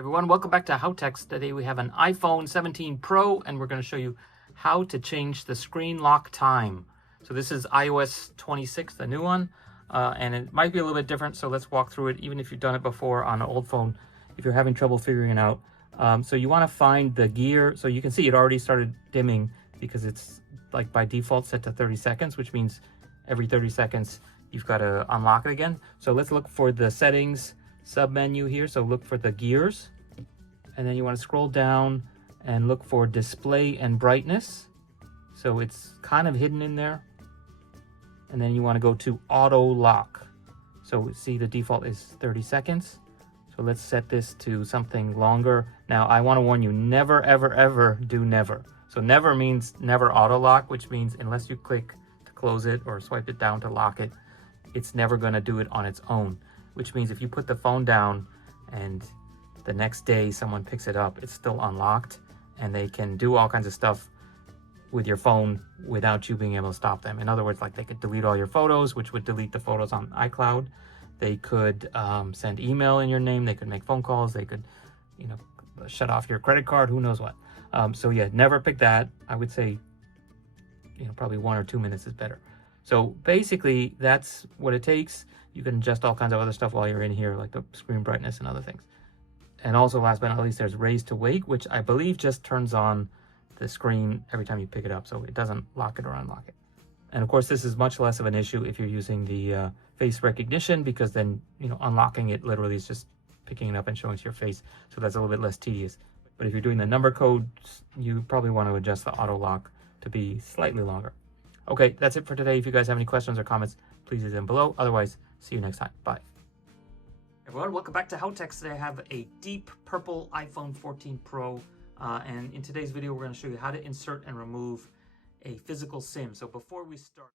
Everyone, welcome back to HowTechs. Today we have an iPhone 17 Pro and we're going to show you how to change the screen lock time. So this is iOS 26, the new one, and it might be a little bit different, so let's walk through it even if you've done it before on an old phone if you're having trouble figuring it out. So you want to find the gear. So you can see it already started dimming because it's like by default set to 30 seconds, which means every 30 seconds you've got to unlock it again. So let's look for the settings sub-menu here. So look for the gears, and then you want to scroll down and look for display and brightness. So it's kind of hidden in there. And then you want to go to auto lock. So see, the default is 30 seconds. So let's set this to something longer. Now I want to warn you, never, ever, ever do never. So never means never auto lock, which means unless you click to close it or swipe it down to lock it, it's never going to do it on its own. Which means if you put the phone down and the next day someone picks it up, it's still unlocked, and they can do all kinds of stuff with your phone without you being able to stop them. In other words, like they could delete all your photos, which would delete the photos on iCloud. They could send email in your name. They could make phone calls. They could, shut off your credit card. Who knows what? So yeah, never pick that. I would say, probably 1 or 2 minutes is better. So basically, that's what it takes. You can adjust all kinds of other stuff while you're in here, like the screen brightness and other things. And also, last but not least, there's raise to wake, which I believe just turns on the screen every time you pick it up, so it doesn't lock it or unlock it. And of course, this is much less of an issue if you're using the face recognition, because then, unlocking it literally is just picking it up and showing your face. So that's a little bit less tedious. But if you're doing the number codes, you probably want to adjust the auto lock to be slightly longer. Okay, that's it for today. If you guys have any questions or comments, please leave them below. Otherwise, see you next time. Bye. Everyone, welcome back to HowTechs. Today I have a deep purple iPhone 14 Pro. And in today's video, we're going to show you how to insert and remove a physical SIM. So before we start...